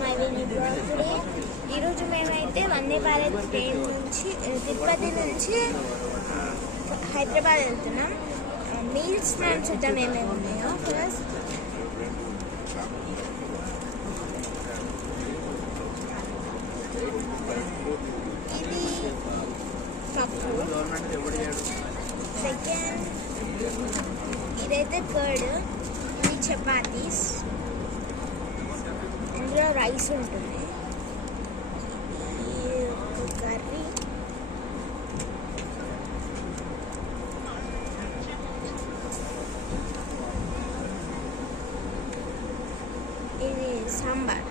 My విని blog today. ఈరోజు మేమైతే వందే భారత్ ట్రైన్ నుంచి తిరుపతి నుంచి హైదరాబాద్ వెళ్తున్నాం. మీల్స్ ప్లాన్ చూద్దాం ఏమేమి ఉన్నాయో. ఫస్ట్ ఇది పప్పు, సెకండ్ ఇదైతే కర్డ్, ఇది చపాతీస్, ఇందులో రైస్ ఉంటుంది, కర్రీ, ఇది సాంబార్.